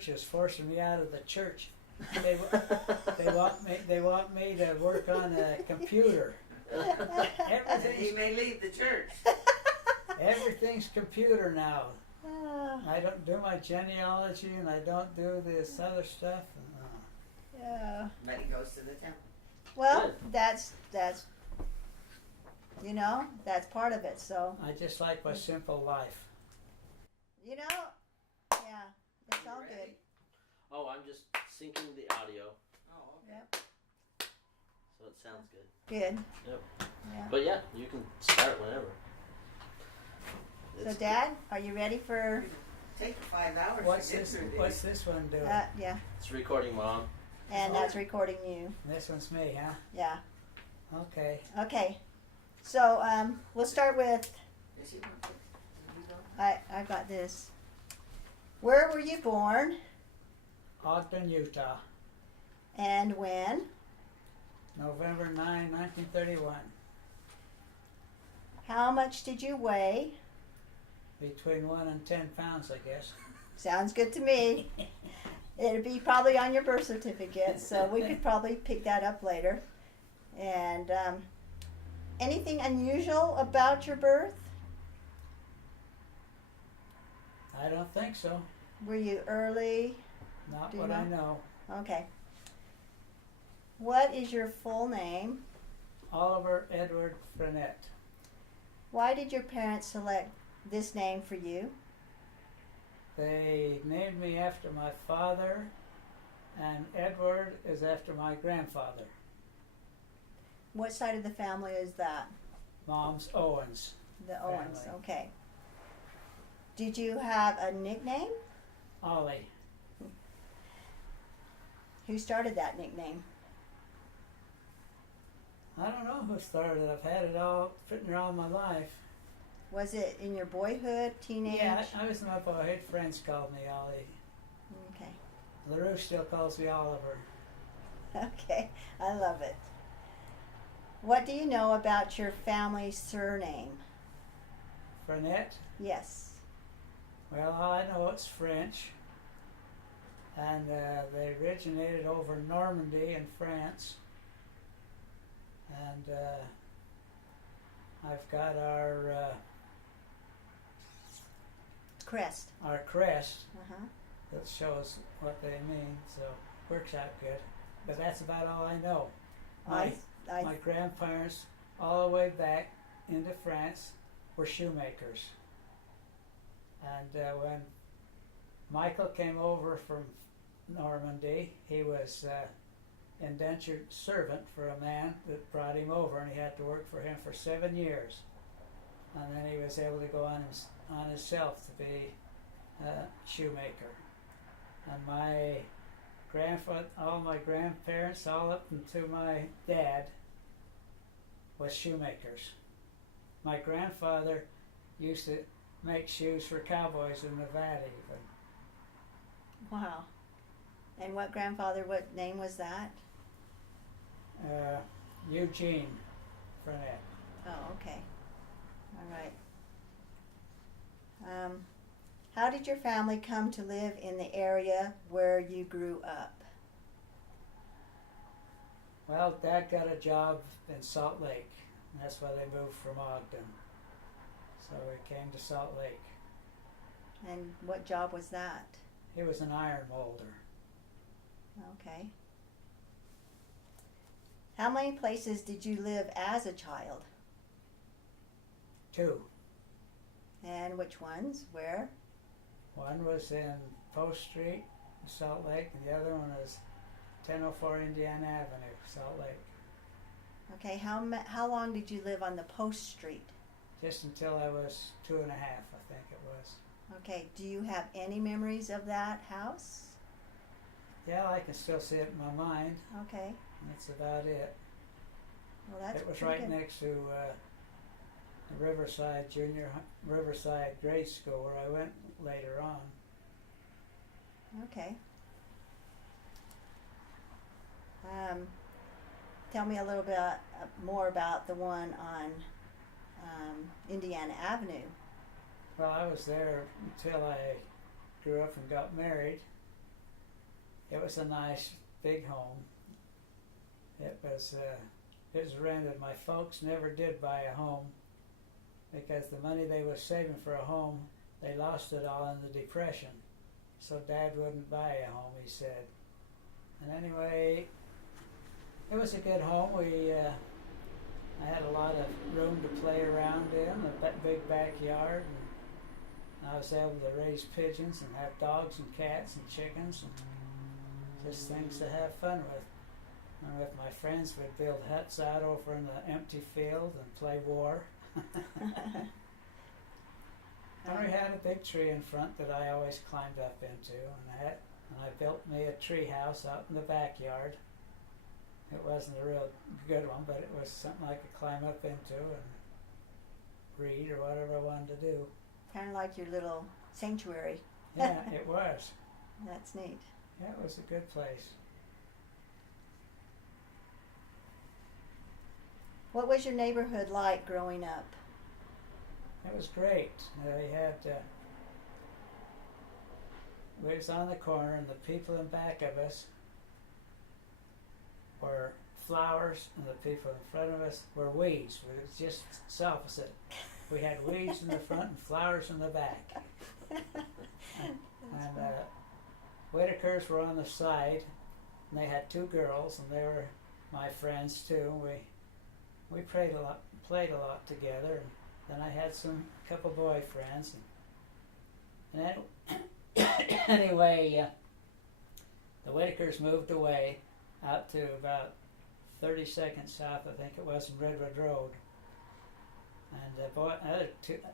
church is forcing me out of the church. They want me to work on a computer. He may leave the church. Everything's computer now. I don't do my genealogy, and I don't do this other stuff. Yeah. But he goes to the temple. Well, Good. that's you know, that's part of it. So I just like my simple life. you know, yeah, it's You all ready? good. Oh, I'm just syncing the audio, Oh, okay. Yep. so it sounds good. Good. Yep. Yeah. But yeah, you can start whenever. So, It's- Dad, are you ready for? Take 5 hours What's to get this? through What's these. this one doing? Yeah, It's recording, Mom. and that's recording you. This one's me, huh? Yeah. Okay. Okay. So we'll start with. Does he want to- did you go? I got this. Where were you born Ogden, Utah, and when? November 9, 1931. How much did you weigh? Between 1 and 10 pounds, I guess. Sounds good to me. It'll be probably on your birth certificate, so we could probably pick that up later. And anything unusual about your birth? I don't think so. Were you early? Not Do you what I know? know. Okay. What is your full name? Oliver Edward Frenette. Why did your parents select this name for you? They named me after my father, and Edward is after my grandfather. What side of the family is that? Mom's Owens. The Owens, Family. okay. Did you have a nickname? Ollie. Who started that nickname? I don't know who started it. I've had it all fitting around my life. Was it in your boyhood, teenage? Yeah, I was in my boyhood. Friends called me Ollie. Okay. LaRue still calls me Oliver. Okay, I love it. What do you know about your family's surname? Frenette? Yes. Well, I know it's French. And they originated over Normandy in France. And I've got Crest. our crest Uh-huh. that shows what they mean, so works out good. But that's about all I know. My I grandparents, all the way back into France, were shoemakers. And when Michael came over from Normandy, he was indentured servant for a man that brought him over, and he had to work for him for 7 years. And then he was able to go on himself to be a shoemaker. And my grandfather, all my grandparents, all up to my dad, was shoemakers. My grandfather used to make shoes for cowboys in Nevada even. Wow. And what name was that? Eugene Frenette. Oh, okay. All right. How did your family come to live in the area where you grew up? Well, Dad got a job in Salt Lake. And that's why they moved from Ogden. So we came to Salt Lake. And what job was that? He was an iron molder. Okay. How many places did you live as a child? 2. And which ones? Where? One was in Post Street, Salt Lake, and the other one was 1004 Indiana Avenue, Salt Lake. Okay, how long did you live on the Post Street? Just until I was 2 and a half, I think it was. Okay, do you have any memories of that house? Yeah, I can still see it in my mind. Okay, That's about it. well that's It was pretty right good. next to the Riverside grade school where I went later on. Okay. Tell me a little bit more about the one on Indiana Avenue. Well, I was there until I grew up and got married. It was a nice big home. It was rented. My folks never did buy a home because the money they was saving for a home, they lost it all in the Depression. So Dad wouldn't buy a home, he said. And anyway, it was a good home. I had a lot of room to play around in, a big backyard, and I was able to raise pigeons and have dogs and cats and chickens and just things to have fun with. And with my friends, we'd build huts out over in the empty field and play war. And we had a big tree in front that I always climbed up into, and I built me a tree house out in the backyard. It wasn't a real good one, but it was something I could climb up into and read or whatever I wanted to do. Kind of like your little sanctuary. Yeah, it was. That's neat. Yeah, it was a good place. What was your neighborhood like growing up? It was great. We was on the corner, and the people in back of us were flowers, and the people in front of us were weeds. It was just opposite. We had weeds in the front and flowers in the back. and Whitakers were on the side, and they had two girls, and they were my friends too. We played a lot together, and then I had a couple boyfriends, and then anyway, the Whitakers moved away out to about 30 seconds south, I think it was, from Redwood Road. And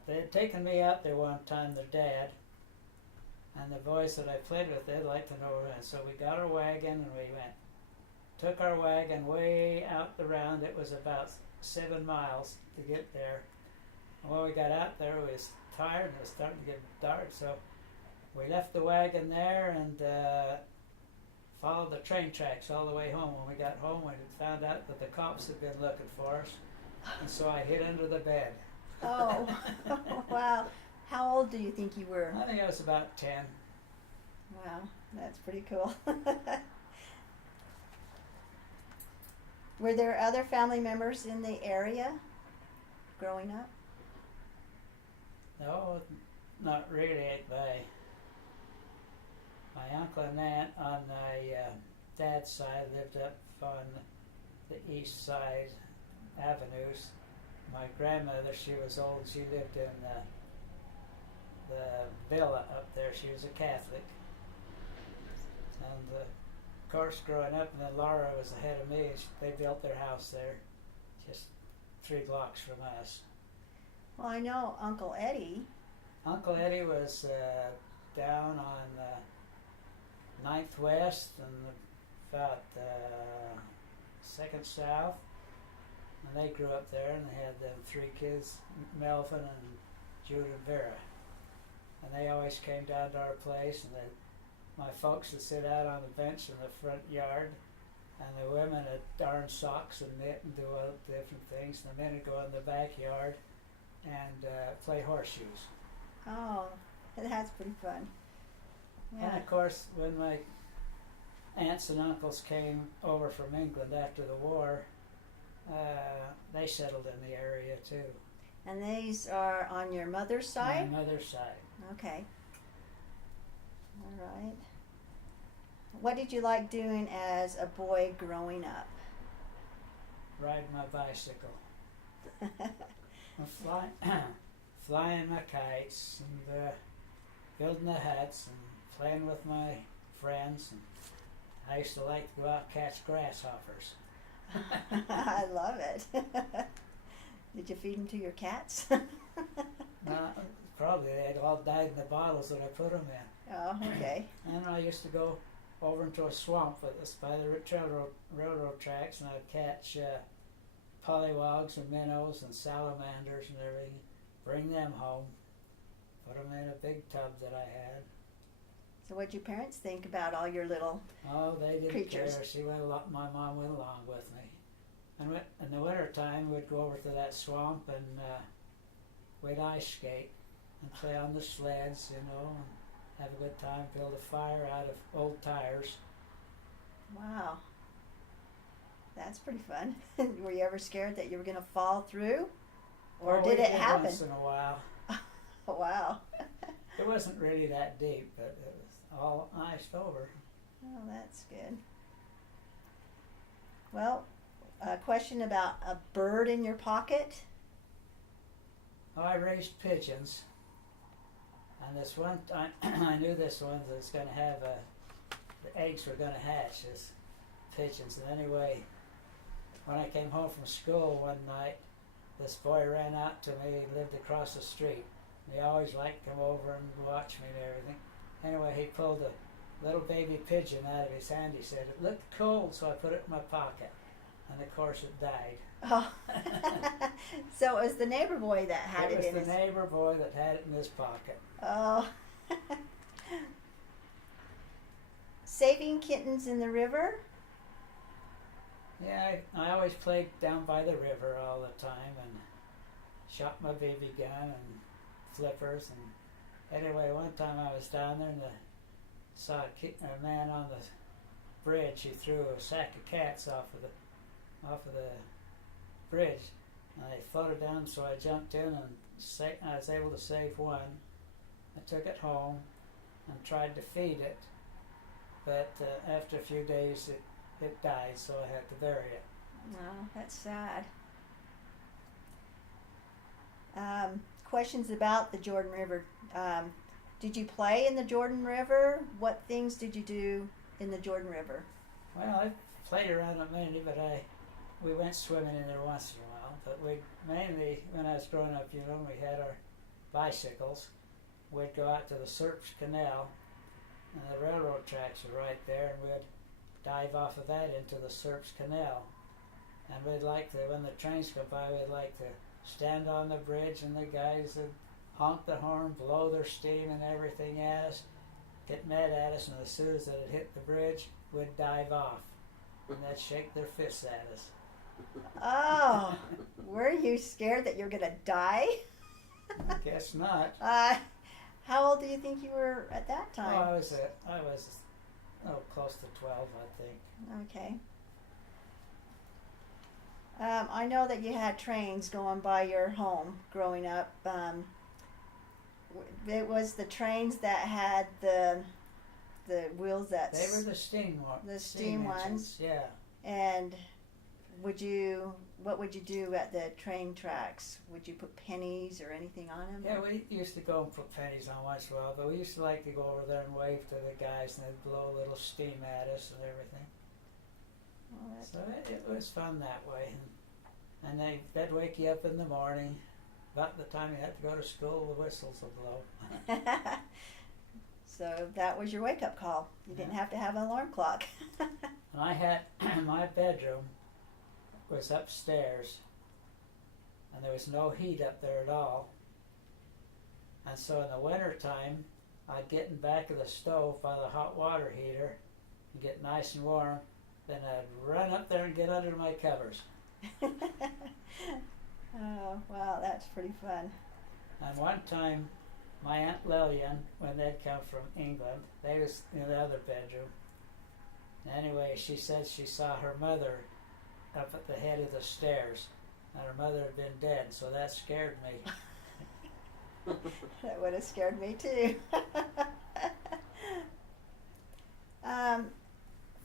they had taken me out there one time, their dad, and the boys that I played with, they'd like to know. And so we got our wagon and we took our wagon way out the round. It was about 7 miles to get there. And when we got out there, we was tired and it was starting to get dark, so we left the wagon there and followed the train tracks all the way home. When we got home, we found out that the cops had been looking for us, and so I hid under the bed. Oh, wow. How old do you think you were? I think I was about 10. Wow, that's pretty cool. Were there other family members in the area growing up? No, not really. My uncle and aunt on my dad's side lived up on the east side avenues. My grandmother, she was old. She lived in the villa up there. She was a Catholic. And of course, growing up, and then Laura was ahead of me. They built their house there, just 3 blocks from us. Well, I know Uncle Eddie. Uncle Eddie was down on 9th West and about 2nd South. And they grew up there, and they had them 3 kids, Melvin and Jude and Vera. And they always came down to our place, and my folks would sit out on the bench in the front yard, and the women would darn socks and knit and do all different things, and the men would go in the backyard and play horseshoes. Oh, that's pretty fun. Yeah. And of course, when my aunts and uncles came over from England after the war, they settled in the area too. And these are on your mother's side? My mother's side. Okay. All right. What did you like doing as a boy growing up? Riding my bicycle. And flying my kites and building the huts and playing with my friends. And I used to like to go out and catch grasshoppers. I love it. Did you feed them to your cats? No, probably they'd all died in the bottles that I put them in. Oh, okay. And I used to go over into a swamp with us by the railroad tracks, and I'd catch pollywogs and minnows and salamanders and everything, bring them home, put them in a big tub that I had. So what'd your parents think about all your little they didn't creatures? care. She went my mom went along with me. And in the winter time, we'd go over to that swamp and we'd ice skate and play on the sleds, and have a good time, build a fire out of old tires, Wow. That's pretty fun. Were you ever scared that you were going to fall through? Or Well, did we it happen? Once in a while. Oh, wow. It wasn't really that deep, but it was all iced over. Oh, that's good. Well, a question about a bird in your pocket. Oh, I raised pigeons. And this one time, I knew this one was going to have the eggs were going to hatch as pigeons. And anyway, when I came home from school one night, this boy ran out to me. He lived across the street. He always liked to come over and watch me and everything. Anyway, he pulled a little baby pigeon out of his hand. He said, "It looked cold," so I put it in my pocket. And of course it died. Oh. So it was the neighbor boy that had it in It was his... the neighbor boy that had it in his pocket. Oh. Saving kittens in the river? Yeah, I always played down by the river all the time and shot my BB gun and flippers. And anyway, one time I was down there and saw a man on the bridge. He threw a sack of cats off of the bridge, and they floated down. So I jumped in and I was able to save one. I took it home and tried to feed it, but after a few days it died, so I had to bury it. No, that's sad. Questions about the Jordan River. Did you play in the Jordan River? What things did you do in the Jordan River? Well, I played around it mainly, but we went swimming in there once in a while. But we mainly, when I was growing up, we had our bicycles. We'd go out to the Serps Canal, and the railroad tracks were right there, and we'd dive off of that into the Serps Canal. And we'd like to, when the trains come by, we'd like to stand on the bridge, and the guys would honk the horn, blow their steam and everything at us, get mad at us, and as soon as it hit the bridge, we'd dive off. And they'd shake their fists at us. Oh, were you scared that you were going to die? I guess not. How old do you think you were at that Oh, time? I was close to 12, I think. Okay. I know that you had trains going by your home growing up. It was the trains that had the wheels that... They were the steam steam engines. ones? Yeah. And what would you do at the train tracks? Would you put pennies or anything on them? Yeah, we used to go and put pennies on once in a while, but we used to like to go over there and wave to the guys, and they'd blow a little steam at us and everything. Oh, So it was fun that way. And they'd wake you up in the morning. About the time you had to go to school, the whistles would blow. So that was your wake-up call. You didn't have to have an alarm clock. And I had, my bedroom was upstairs, and there was no heat up there at all. And so in the winter time, I'd get in back of the stove by the hot water heater and get nice and warm. Then I'd run up there and get under my covers. Oh, wow, that's pretty fun. And one time, my Aunt Lillian, when they'd come from England, they was in the other bedroom. Anyway, she said she saw her mother up at the head of the stairs, and her mother had been dead, so that scared me. That would have scared me too.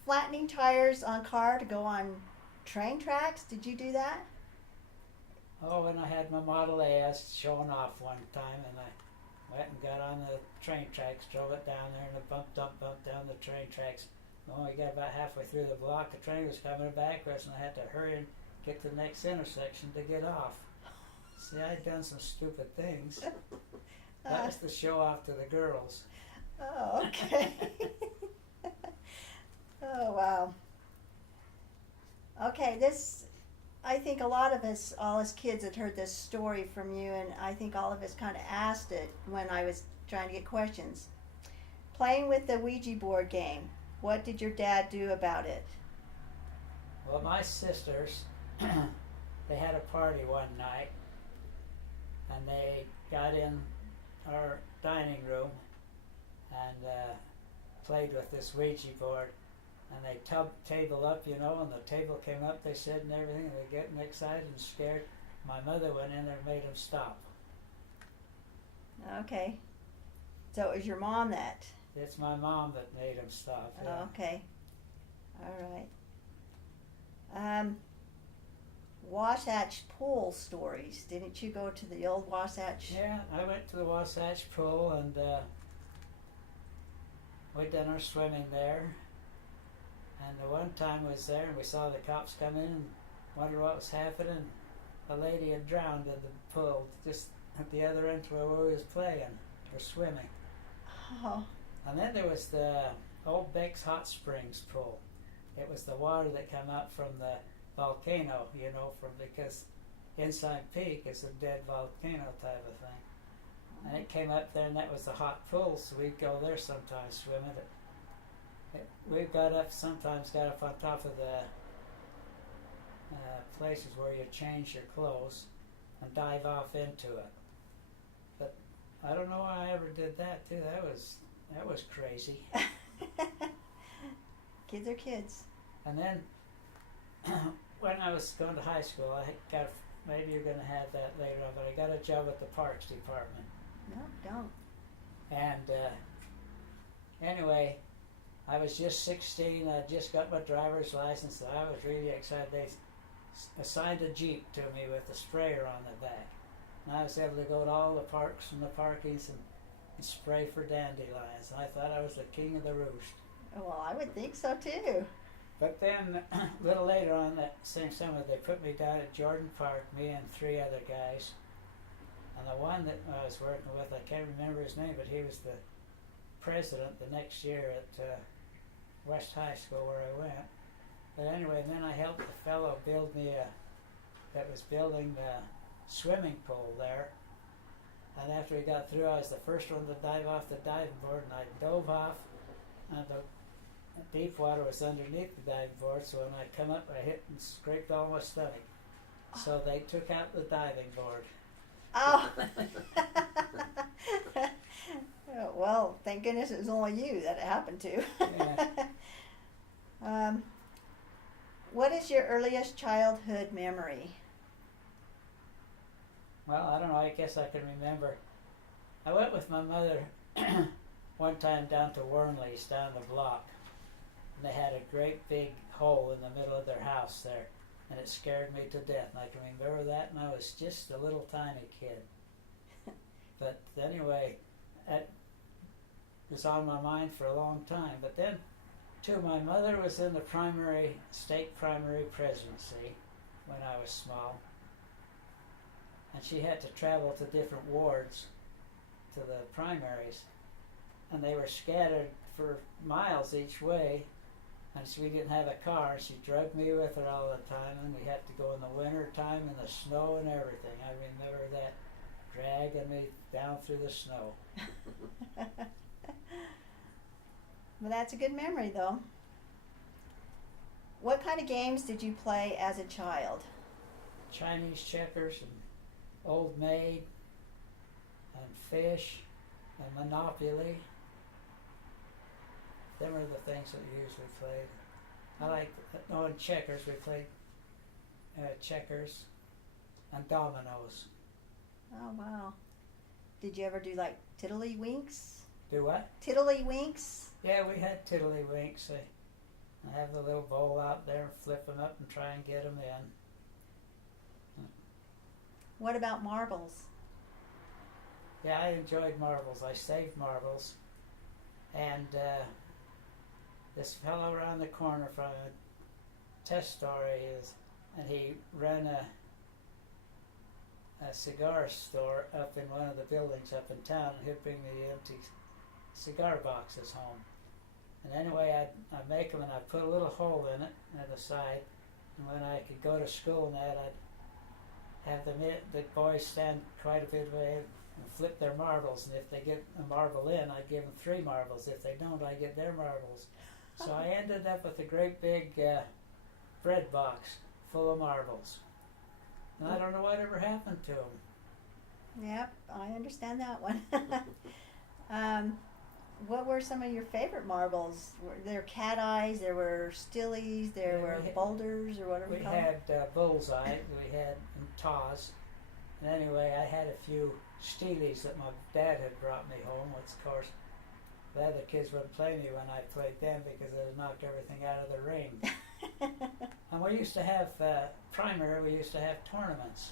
Flattening tires on car to go on train tracks. Did you do that? Oh, and I had my Model A, I was showing off one time, and I went and got on the train tracks, drove it down there, and it bumped down the train tracks. When we got about halfway through the block, the train was coming back with us, and I had to hurry and get to the next intersection to get off. See, I'd done some stupid things. That was to show off to the girls. Oh, okay. Oh, wow. Okay, I think a lot of us, all us kids, had heard this story from you, and I think all of us kind of asked it when I was trying to get questions. Playing with the Ouija board game, what did your dad do about it? Well, my sisters, they had a party one night, and they got in our dining room and played with this Ouija board. And they table up, you know, and the table came up, they said, and everything, and they're getting excited and scared. My mother went in there and made them stop. Okay. So it was your mom that. It's my mom that made them stop. Yeah. Okay. All right. Wasatch Pool stories. Didn't you go to the old Wasatch? Yeah, I went to the Wasatch Pool and we done our swimming there. And the one time we was there and we saw the cops come in and wondered what was happening. A lady had drowned in the pool just at the other end where we was playing or swimming. Oh. And then there was the Old Beck's Hot Springs pool. It was the water that came out from the volcano, you know, because Ensign Peak is a dead volcano type of thing. And it came up there and that was the hot pool, so we'd go there sometimes swimming. We got up on top of the places where you change your clothes and dive off into it. But I don't know why I ever did that too. That was crazy. Kids are kids. And then when I was going to high school, maybe you're going to have that later on, but I got a job at the Parks Department. No, don't. And anyway, I was just 16. I just got my driver's license, and I was really excited. They assigned a Jeep to me with a sprayer on the back. And I was able to go to all the parks and the parkings and spray for dandelions. And I thought I was the king of the roost. Well, I would think so too. But then, a little later on that same summer, they put me down at Jordan Park, me and 3 other guys. And the one that I was working with, I can't remember his name, but he was the president the next year at West High School where I went. But anyway, then I helped the fellow build me that was building a swimming pool there. And after we got through, I was the first one to dive off the diving board, and I dove off, and the deep water was underneath the diving board, so when I come up, I hit and scraped all my stomach. So they took out the diving board. Oh. Well, thank goodness it was only you that it happened to. Yeah. What is your earliest childhood memory? Well, I don't know, I guess I can remember. I went with my mother one time down to Wormley's down the block. And they had a great big hole in the middle of their house there. And it scared me to death. And I can remember that, and I was just a little tiny kid. But anyway, that was on my mind for a long time. But then, too, my mother was in the state primary presidency when I was small. And she had to travel to different wards to the primaries. And they were scattered for miles each way. And so we didn't have a car. She drugged me with her all the time, and we had to go in the winter time in the snow and everything. I remember that, dragging me down through the snow. Well, that's a good memory, though. What kind of games did you play as a child? Chinese checkers and Old Maid and Fish and Monopoly. Them are the things that we usually played. I like, in checkers, we played checkers and dominoes. Oh, wow. Did you ever do like tiddlywinks? Do what? Tiddlywinks? Yeah, we had tiddlywinks. I have the little bowl out there, flip them up and try and get them in. What about marbles? Yeah, I enjoyed marbles. I saved marbles. And this fellow around the corner from a test store and he ran a cigar store up in one of the buildings up in town, and he'd bring me the empty cigar boxes home. And anyway, I'd make them and I'd put a little hole in it at the side, and when I could go to school and that, I'd have the boys stand quite a bit away and flip their marbles, and if they get a marble in, I'd give them 3 marbles. If they don't, I get their marbles. So I ended up with a great big bread box full of marbles. And I don't know whatever happened to them. Yep, I understand that one. what were some of your favorite marbles? Were there cat eyes? There were stillies. There Yeah, were we had- boulders, or whatever We you call them. had bullseye. We had taws. And anyway, I had a few steelies that my dad had brought me home, which of course the other kids wouldn't play me when I played them because they would knock everything out of the ring. And we used to have, primary, we used to have tournaments.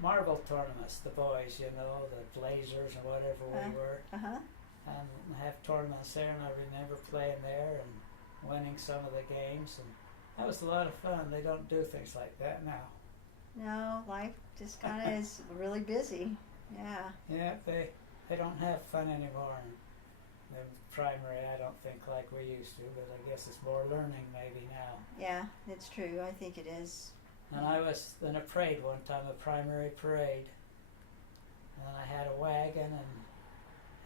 Marble tournaments, the boys, you know, the Blazers and whatever we were. Uh-huh. And have tournaments there, and I remember playing there and winning some of the games. And that was a lot of fun. They don't do things like that now. No, life just kind of is really busy. Yeah. Yeah, they don't have fun anymore in the primary, I don't think, like we used to, but I guess it's more learning maybe now. Yeah, it's true. I think it is. And I was in a parade one time, a primary parade, and I had a wagon and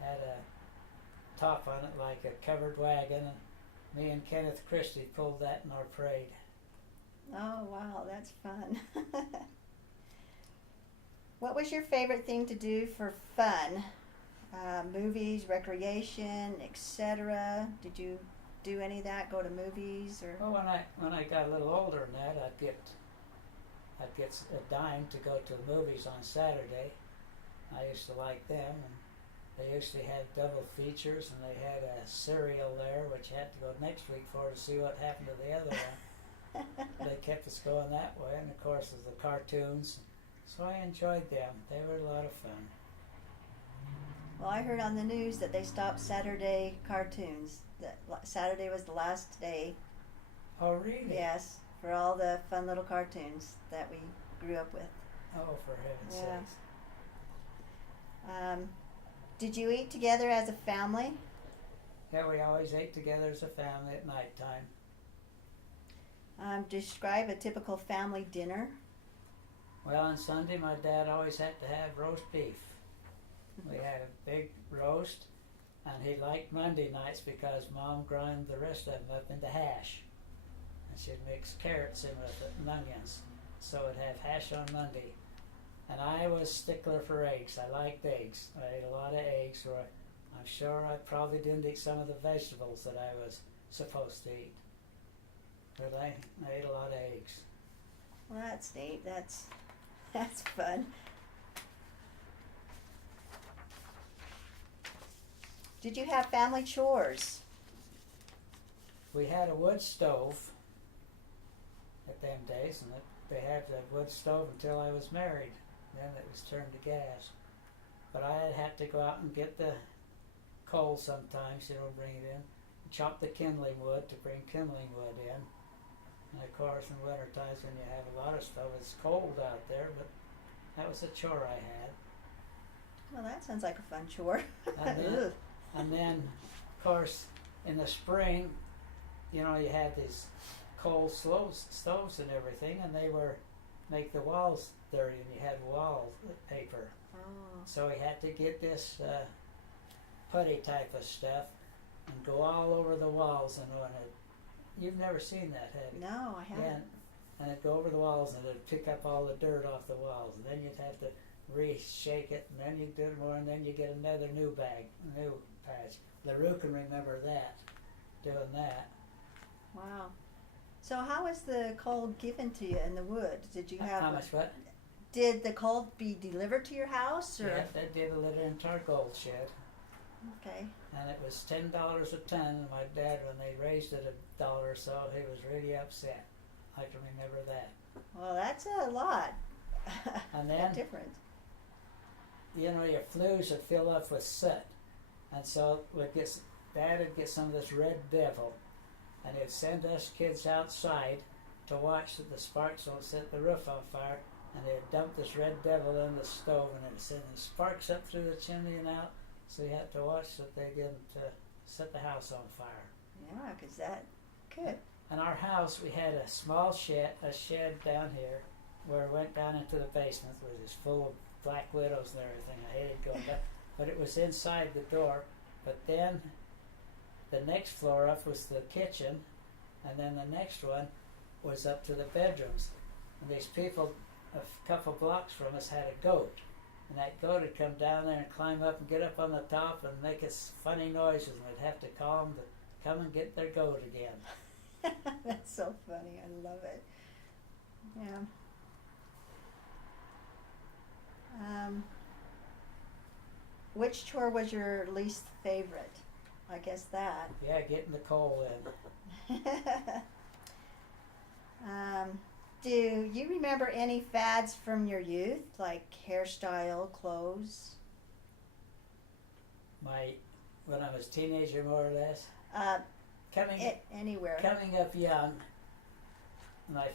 had a top on it like a covered wagon, and me and Kenneth Christie pulled that in our parade. Oh, wow, that's fun. What was your favorite thing to do for fun? Movies, recreation, etc. Did you do any of that? Go to movies or? Well, when I got a little older than that, I'd get a dime to go to the movies on Saturday. I used to like them, and they usually had double features, and they had a serial there, which you had to go next week for to see what happened to the other one. They kept us going that way, and of course there's the cartoons. So I enjoyed them. They were a lot of fun. Well, I heard on the news that they stopped Saturday cartoons. That Saturday was the last day. Oh, really? Yes, for all the fun little cartoons that we grew up with. Oh, for heaven's Yeah. sakes. Did you eat together as a family? Yeah, we always ate together as a family at nighttime. Describe a typical family dinner. Well, on Sunday, my dad always had to have roast beef. We had a big roast, and he liked Monday nights because Mom ground the rest of them up into hash. And she'd mix carrots in with it and onions. So it'd have hash on Monday. And I was stickler for eggs. I liked eggs. I ate a lot of eggs, or I'm sure I probably didn't eat some of the vegetables that I was supposed to eat. But I ate a lot of eggs. Well, that's neat. That's fun. Did you have family chores? We had a wood stove at them days, and they had the wood stove until I was married. Then it was turned to gas. But I'd have to go out and get the coal sometimes, bring it in. Chop the kindling wood to bring kindling wood in. And of course, in winter times when you have a lot of stuff, it's cold out there, but that was a chore I had. Well, that sounds like a fun chore. And then, of course, in the spring, you had these coal stoves and everything, and they were make the walls dirty, and you had wall paper. Oh. So we had to get this putty type of stuff and go all over the walls and on it. You've never seen that, have you? No, I haven't. And it'd go over the walls, and it'd pick up all the dirt off the walls, and then you'd have to reshake it, and then you'd do more, and then you get another new patch. LaRue can remember that, doing that. Wow. So how was the coal given to you in the wood? Did you have? How much what? Did the coal be delivered to your house, or? Yeah, they did a little into our gold shed. Okay. And it was $10 a ton, and my dad, when they raised it $1 or so, he was really upset. I can remember that. Well, that's a lot. And then, different. Your flues would fill up with soot. And so Dad would get some of this red devil, and he'd send us kids outside to watch that the sparks don't set the roof on fire, and they'd dump this red devil in the stove, and it'd send the sparks up through the chimney and out, so you had to watch that they didn't set the house on fire. Yeah, 'cause that could. In our house, we had a small shed down here, where it went down into the basement, which was full of black widows and everything. I hated going down, but it was inside the door. But then, the next floor up was the kitchen, and then the next one was up to the bedrooms. And these people, a couple blocks from us, had a goat, And that goat would come down there and climb up and get up on the top and make us funny noises, and we'd have to call them to come and get their goat again. That's so funny. I love it. Yeah. Which chore was your least favorite? I guess that. Yeah, getting the coal in. Do you remember any fads from your youth, like hairstyle, clothes? When I was a teenager, more or less, Anywhere. coming up young, when I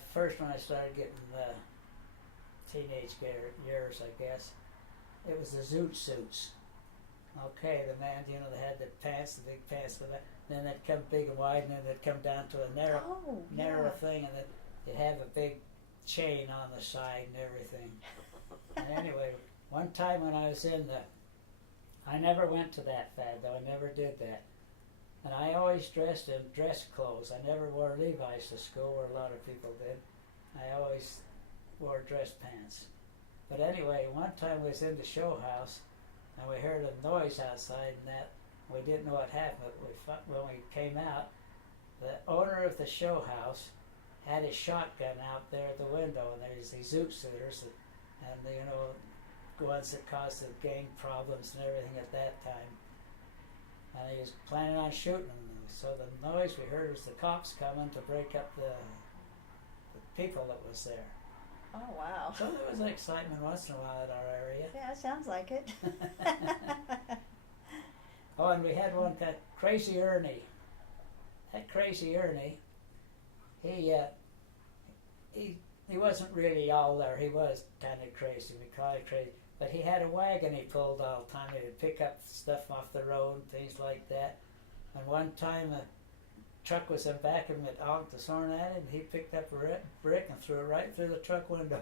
started getting the teenage years, I guess, it was the zoot suits. Okay, the man, they had the pants, the big pants, but then they'd come big and wide, and then they'd come down to a narrow thing, and then they'd have a big chain on the side and everything. And anyway, one time when I was I never went to that fad, though. I never did that. And I always dressed in dress clothes. I never wore Levi's to school, where a lot of people did. I always wore dress pants. But anyway, one time we was in the show house, and we heard a noise outside, and that we didn't know what happened. But when we came out, the owner of the show house had his shotgun out there at the window, and there's these zoot suiters, and the ones that caused the gang problems and everything at that time. And he was planning on shooting them. So the noise we heard was the cops coming to break up the people that was there. Oh, wow. So there was excitement once in a while in our area. Yeah, sounds like it. Oh, and we had one guy, Crazy Ernie. That Crazy Ernie, he wasn't really all there. He was kind of crazy. We call it crazy. But he had a wagon he pulled all the time. He would pick up stuff off the road, things like that. And one time a truck was in back of him that honked the horn at him, and he picked up a brick and threw it right through the truck window.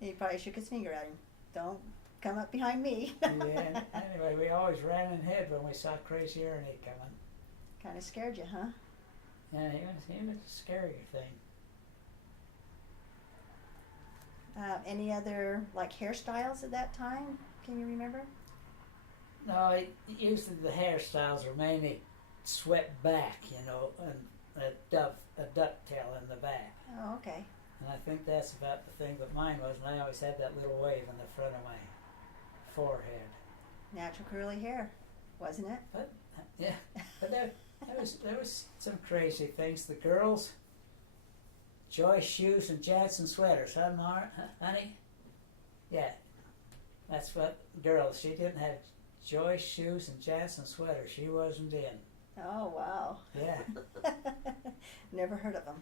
He probably shook his finger at him. Don't come up behind me. Yeah, anyway, we always ran and hid when we saw Crazy Ernie coming. Kind of scared you, huh? Yeah, he was a scary thing. Any other hairstyles at that time? Can you remember? No, usually the hairstyles were mainly swept back, and a ducktail in the back. Oh, okay. And I think that's about the thing that mine was, and I always had that little wave in the front of my forehead. Natural curly hair, wasn't it? But yeah, but there was some crazy things. The girls, Joyce shoes and Jansen sweaters, huh, honey? Yeah, that's what girls. She didn't have Joyce shoes and Jansen sweaters. She wasn't in. Oh, wow. Yeah. Never heard of them.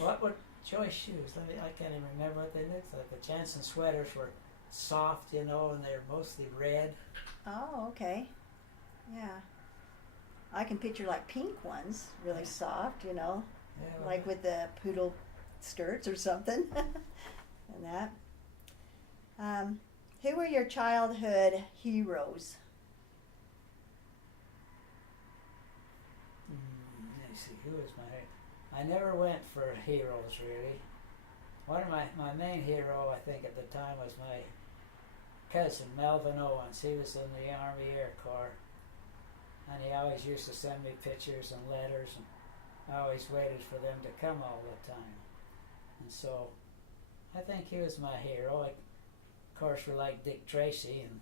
What were Joyce shoes? I can't even remember what they looked like. The Jansen sweaters were soft, and they're mostly red. Oh, okay. Yeah. I can picture pink ones, really soft, Yeah, well, like with the poodle skirts or something. And that. Who were your childhood heroes? Let me see, who was I never went for heroes, really. One of my main hero, I think, at the time was my cousin, Melvin Owens. He was in the Army Air Corps, and he always used to send me pictures and letters, and I always waited for them to come all the time. And so I think he was my hero. Of course, we like Dick Tracy, and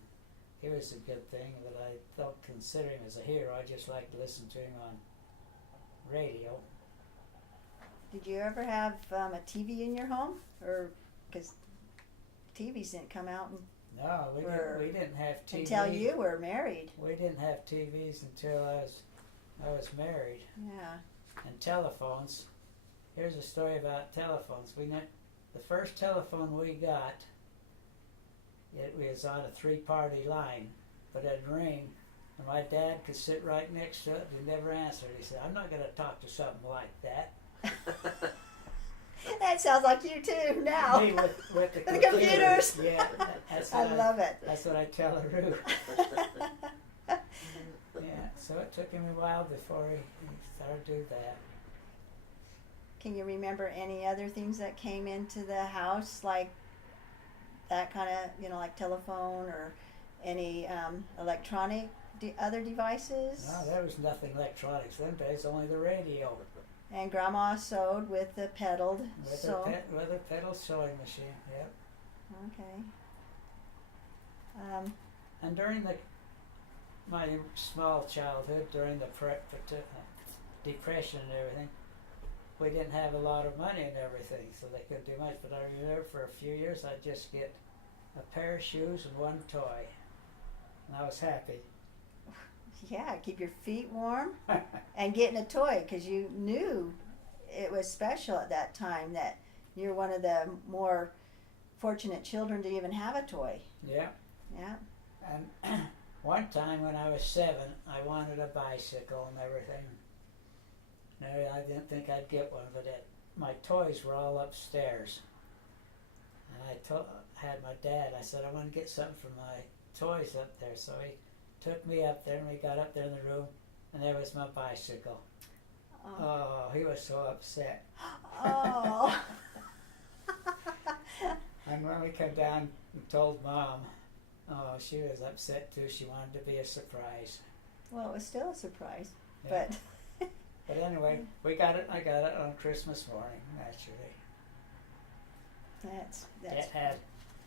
he was a good thing, but I don't consider him as a hero. I just like to listen to him on radio. Did you ever have a TV in your home? Or, because TVs didn't come out No, we didn't have TV. until you were married. We didn't have TVs until I was married. Yeah. And telephones. Here's a story about telephones. The first telephone we got, it was on a 3-party line, but it'd ring, and my dad could sit right next to it, and he never answered. He said, "I'm not going to talk to something like that." That sounds like you too now. Me with the The computers. Yeah, that's I what love it. That's what I tell LaRue. Yeah, so it took him a while before he started to do that. Can you remember any other things that came into the house, like that kind of, like telephone or any electronic other devices? No, there was nothing electronics them days, only the radio. And Grandma sewed with the pedaled With her pedal sewing machine, yep. Okay. And during my small childhood, during the depression and everything, we didn't have a lot of money and everything, so they couldn't do much. But I remember for a few years I'd just get a pair of shoes and one toy, and I was happy. Yeah, keep your feet warm and getting a toy because you knew it was special at that time that you're one of the more fortunate children to even have a toy. Yeah. Yeah. And one time when I was 7, I wanted a bicycle and everything. I didn't think I'd get one, but my toys were all upstairs. And I had my dad, I said, I want to get something for my toys up there. So he took me up there, and we got up there in the room, and there was my bicycle. Oh, he was so upset. Oh. And when we come down and told Mom, oh, she was upset too. She wanted to be a surprise. Well, it was still a surprise, Yeah. but But anyway, we got it. I got it on Christmas morning, naturally. that's It had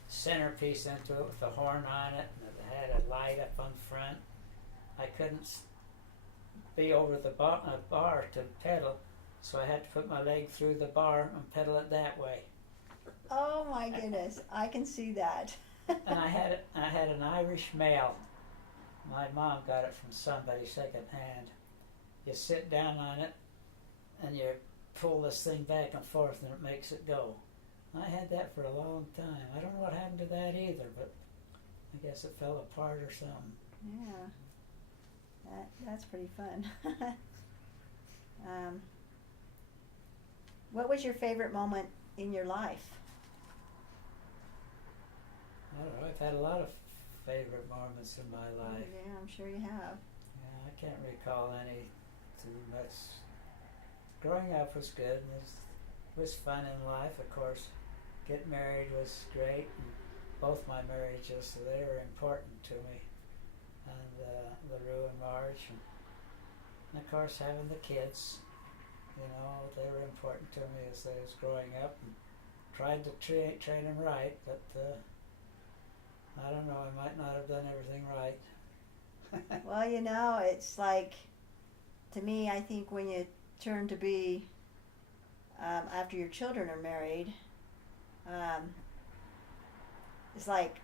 centerpiece into it with a horn on it, and it had a light up on front. I couldn't be over the bar to pedal, so I had to put my leg through the bar and pedal it that way. Oh my goodness, I can see that. And I had an Irish mail. My mom got it from somebody secondhand. You sit down on it, and you pull this thing back and forth, and it makes it go. I had that for a long time. I don't know what happened to that either, but I guess it fell apart or something. Yeah, that's pretty fun. What was your favorite moment in your life? I don't know. I've had a lot of favorite moments in my life. Yeah, I'm sure you have. Yeah, I can't recall any too much. Growing up was good. It was fun in life, of course. Getting married was great. And both my marriages, so they were important to me. And LaRue and Marge. And of course, having the kids, they were important to me as I was growing up. And tried to train them right, but I don't know, I might not have done everything right. Well, it's like, to me, I think when you turn to be, after your children are married, it's like,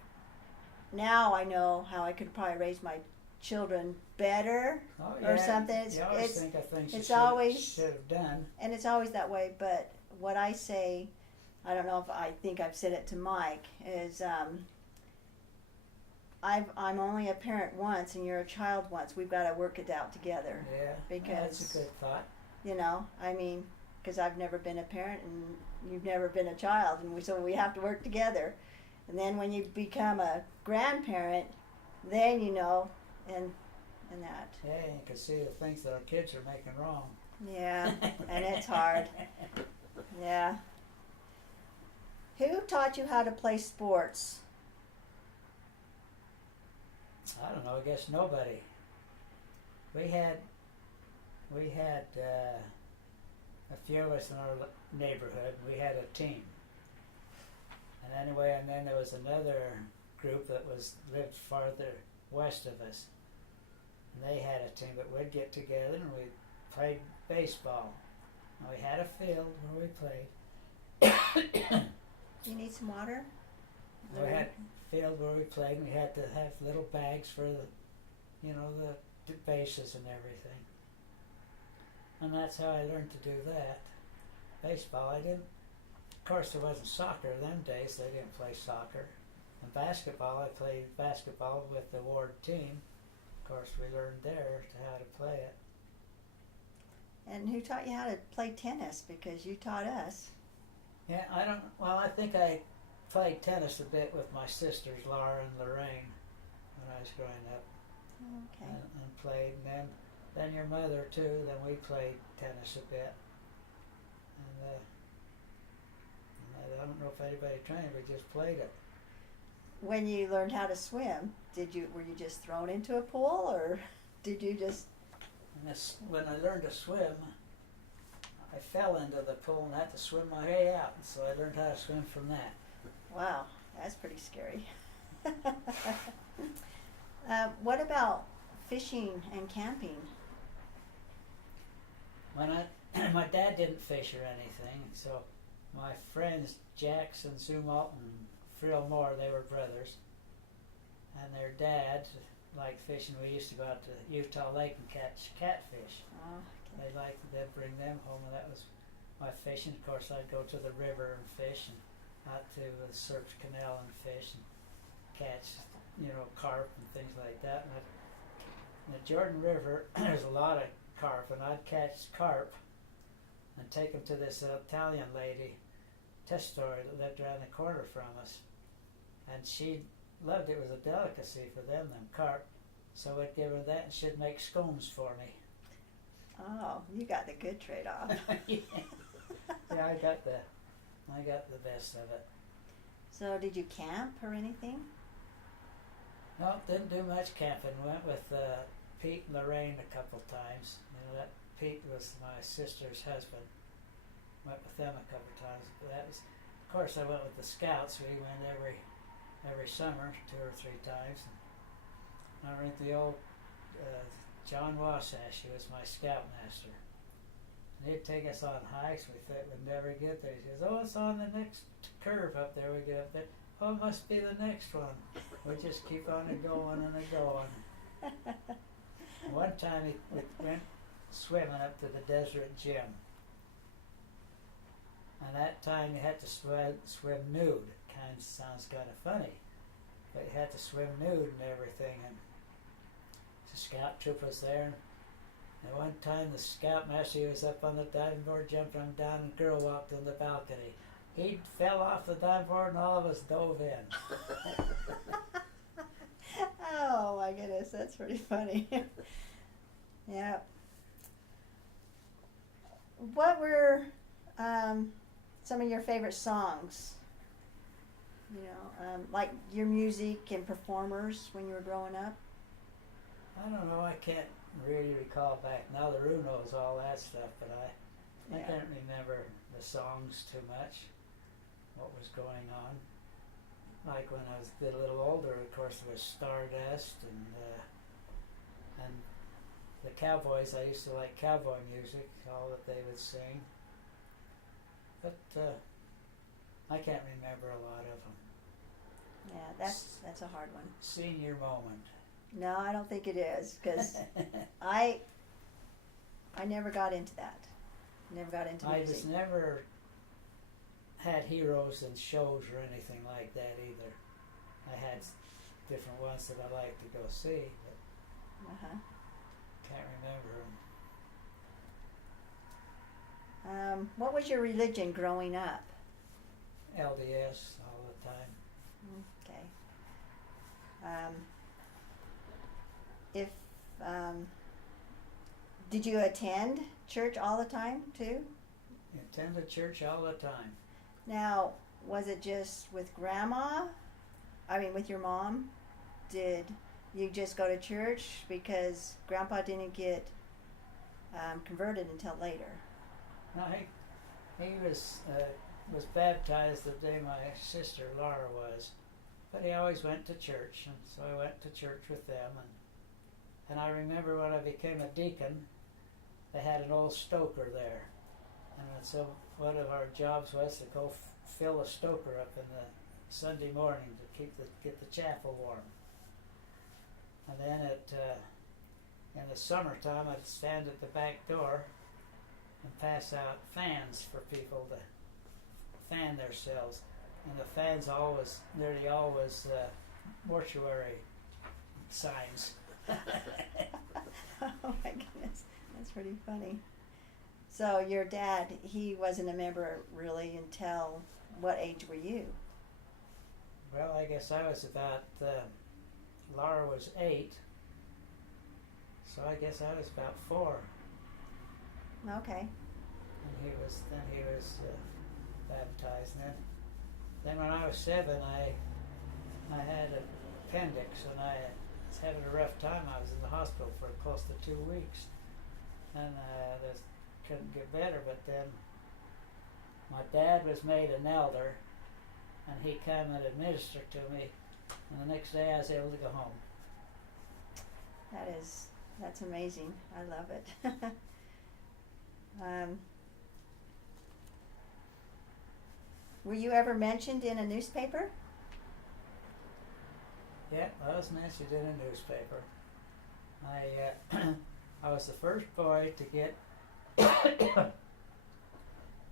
now I know how I could probably raise my children better or something. You always think of things it's you always, should have done. And it's always that way, but what I say, I don't know if I think I've said it to Mike, is I'm only a parent once and you're a child once. We've got to work it out together. Yeah, because that's a good thought. Because I've never been a parent and you've never been a child, and so we have to work together. And then when you become a grandparent, then and that. Yeah, you can see the things that our kids are making wrong. Yeah, and it's hard. Yeah. Who taught you how to play sports? I don't know. I guess nobody. We had a few of us in our neighborhood. We had a team. And anyway, and then there was another group that lived farther west of us. And they had a team, but we'd get together and we played baseball. And we had a field where we played. Do you need some water? We had a field where we played, and we had to have little bags for the bases and everything. And that's how I learned to do that. Baseball, I didn't. Of course, there wasn't soccer them days. They didn't play soccer. And basketball, I played basketball with the ward team. Of course, we learned there how to play it. And who taught you how to play tennis? Because you taught us. Yeah, I think I played tennis a bit with my sisters, Laura and Lorraine, when I was growing up. Okay. And played, and then your mother too, then we played tennis a bit. And I don't know if anybody trained, we just played it. when you learned how to swim, were you just thrown into a pool, or did you just? When I learned to swim, I fell into the pool and had to swim my way out. So I learned how to swim from that. Wow, that's pretty scary. What about fishing and camping? My dad didn't fish or anything, so my friends Jackson, Zumalt, and Frill Moore, they were brothers, and their dad liked fishing. We used to go out to Utah Lake and catch catfish. Oh, They'd bring them home, and that was my fishing. Of course, I'd go to the river and fish, and out to the Surf Canal and fish and catch, carp and things like that. And in the Jordan River, there's a lot of carp, and I'd catch carp and take them to this Italian lady, Testori, that lived around the corner from us. And she loved it. It was a delicacy for them carp. So I'd give her that, and she'd make scones for me. Oh, you got the good trade-off. Yeah, I got the best of it. So did you camp or anything? No, didn't do much camping. Went with Pete and Lorraine a couple times. That Pete was my sister's husband. Went with them a couple times. Of course, I went with the Scouts. We went every summer, 2 or 3 times. And I went with the old John Wasatch. He was my scoutmaster. And he'd take us on hikes. We thought we'd never get there. He says, "Oh, it's on the next curve up there." We get up there. "Oh, it must be the next one." We just keep on and going and going. One time we went swimming up to the Desert Gym. And that time you had to swim nude. Sounds kind of funny. But you had to swim nude and everything. And the scout troop was there. And one time the scoutmaster, he was up on the diving board jumping down, and a girl walked on the balcony. He fell off the diving board and all of us dove in. Oh my goodness, that's pretty funny. Yeah. What were some of your favorite songs? Like your music and performers when you were growing up? I don't know, I can't really recall back now. The Roo knows all that stuff, but I can't remember the songs too much, what was going on. Like when I was a little older, of course, there was Stardust and the Cowboys. I used to like cowboy music, all that they would sing. But I can't remember a lot of them. Yeah, that's a hard one. Senior moment. No, I don't think it is, because I never got into that. Never got into music. I just never had heroes in shows or anything like that either. I had different ones that I liked to go see, but can't remember them. What was your religion growing up? LDS all the time. Okay. Did you attend church all the time too? Attended church all the time. Now, was it just with Grandma? I mean, with your mom? Did you just go to church because Grandpa didn't get converted until later? No, he was baptized the day my sister Laura was, but he always went to church, and so I went to church with them. And I remember when I became a deacon, they had an old stoker there, and so one of our jobs was to go fill a stoker up in the Sunday morning to get the chapel warm. And then in the summertime, I'd stand at the back door and pass out fans for people to fan themselves. And the fans nearly always mortuary signs. Oh my goodness, that's pretty funny. So your dad, he wasn't a member really until what age were you? Well, I guess I was about, Laura was 8, so I guess I was about 4. Okay. And he was baptized. And then when I was 7, I had an appendix and I was having a rough time. I was in the hospital for close to 2 weeks, and just couldn't get better. But then my dad was made an elder, and he came and administered to me, and the next day I was able to go home. That's amazing. I love it. Were you ever mentioned in a newspaper? Yeah, I was mentioned in a newspaper. I was the first boy to get.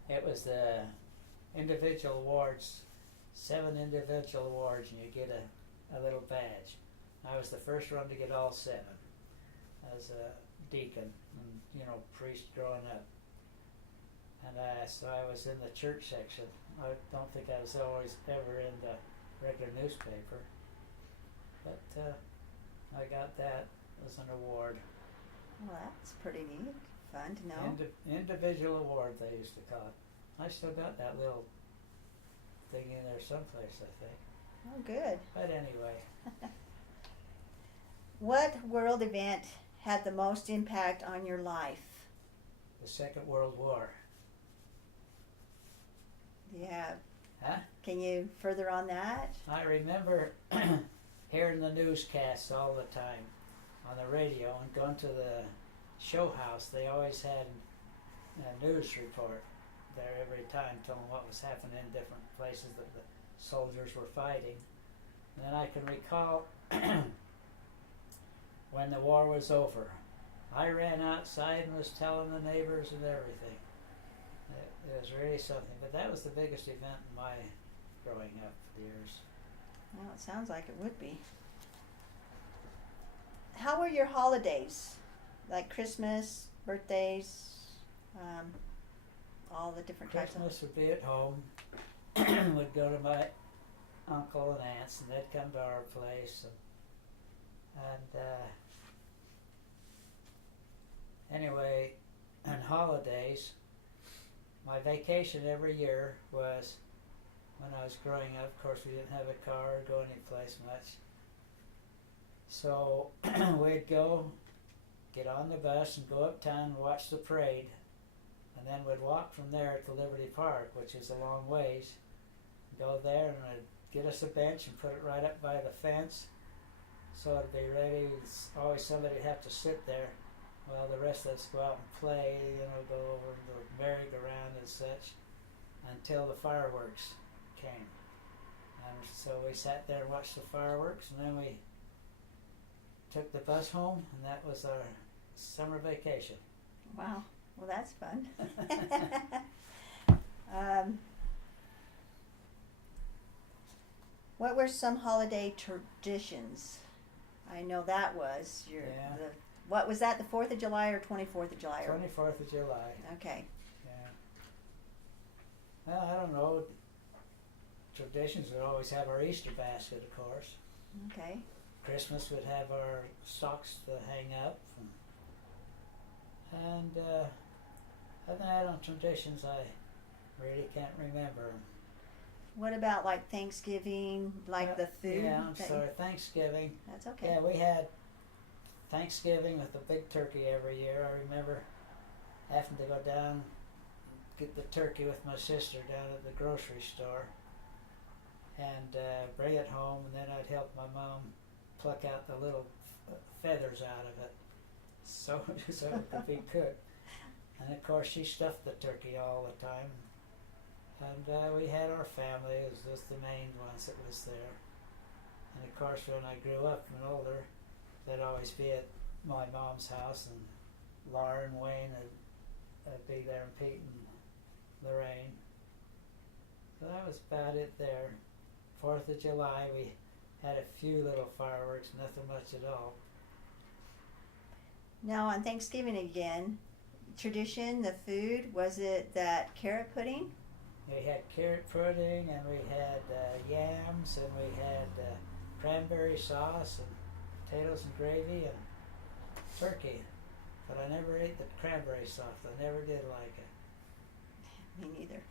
It was the individual awards, 7 individual awards, and you get a little badge. I was the first one to get all 7 as a deacon and priest growing up. And so I was in the church section. I don't think I was always ever in the regular newspaper, but I got that as an award. Well, that's pretty neat. Fun to know. Individual award, they used to call it. I still got that little thing in there someplace, I think. Oh, good. But anyway. What world event had the most impact on your life? The Second World War. Yeah. Huh? Can you further on that? I remember hearing the newscasts all the time on the radio and going to the show house. They always had a news report there every time telling what was happening in different places that the soldiers were fighting. And then I can recall when the war was over, I ran outside and was telling the neighbors and everything. It was really something, but that was the biggest event in my growing up years. Well, it sounds like it would be. How were your holidays? Like Christmas, birthdays, all the different types of... Christmas would be at home. We'd go to my uncle and aunts, and they'd come to our place. And anyway, on holidays, my vacation every year was, when I was growing up, of course we didn't have a car or go anyplace much. So we'd go, get on the bus and go uptown and watch the parade. And then we'd walk from there to Liberty Park, which is a long ways. Go there and I'd get us a bench and put it right up by the fence. So it'd be ready. Always somebody would have to sit there while the rest of us go out and play, go over the merry-go-round and such, until the fireworks came. And so we sat there and watched the fireworks, and then we took the bus home, and that was our summer vacation. Wow. Well, that's fun. What were some holiday traditions? I know that was what was that, the 4th of July or 24th of July? 24th of July. Okay. Yeah. Well, I don't know. Traditions would always have our Easter basket, of course. Okay. Christmas would have our socks to hang up. And other than that, on traditions, I really can't remember. What about like Thanksgiving, the food? Yeah, I'm sorry, Thanksgiving. That's okay. Yeah, we had Thanksgiving with a big turkey every year. I remember having to go down and get the turkey with my sister down at the grocery store and bring it home, and then I'd help my mom pluck out the little feathers out of it so it could be cooked. And of course she stuffed the turkey all the time. And we had our family. It was just the main ones that was there. And of course when I grew up and older, they'd always be at my mom's house, and Laura and Wayne would be there, and Pete and Lorraine. So that was about it there. 4th of July, we had a few little fireworks, nothing much at all. Now on Thanksgiving again, tradition, the food, was it that carrot pudding? We had carrot pudding, and we had yams, and we had cranberry sauce, and potatoes and gravy, and turkey. But I never ate the cranberry sauce. I never did like it. Me neither.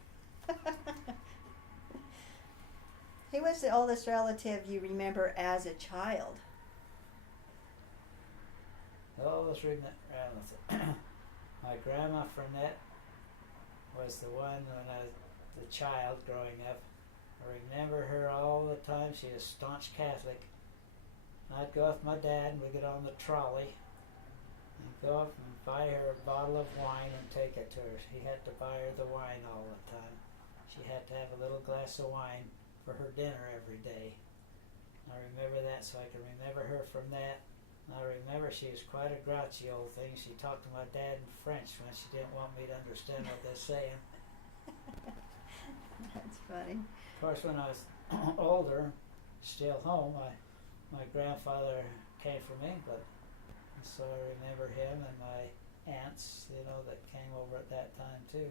He was the oldest relative you remember as a child. The oldest relative. My grandma Frenette was the one when I was the child growing up. I remember her all the time. She was staunch Catholic. I'd go with my dad and we'd get on the trolley and go up and buy her a bottle of wine and take it to her. He had to buy her the wine all the time. She had to have a little glass of wine for her dinner every day. I remember that, so I can remember her from that. And I remember she was quite a grouchy old thing. She talked to my dad in French when she didn't want me to understand what they're saying. That's funny. Of course, when I was older, still home, my grandfather came from England. And so I remember him and my aunts, that came over at that time too.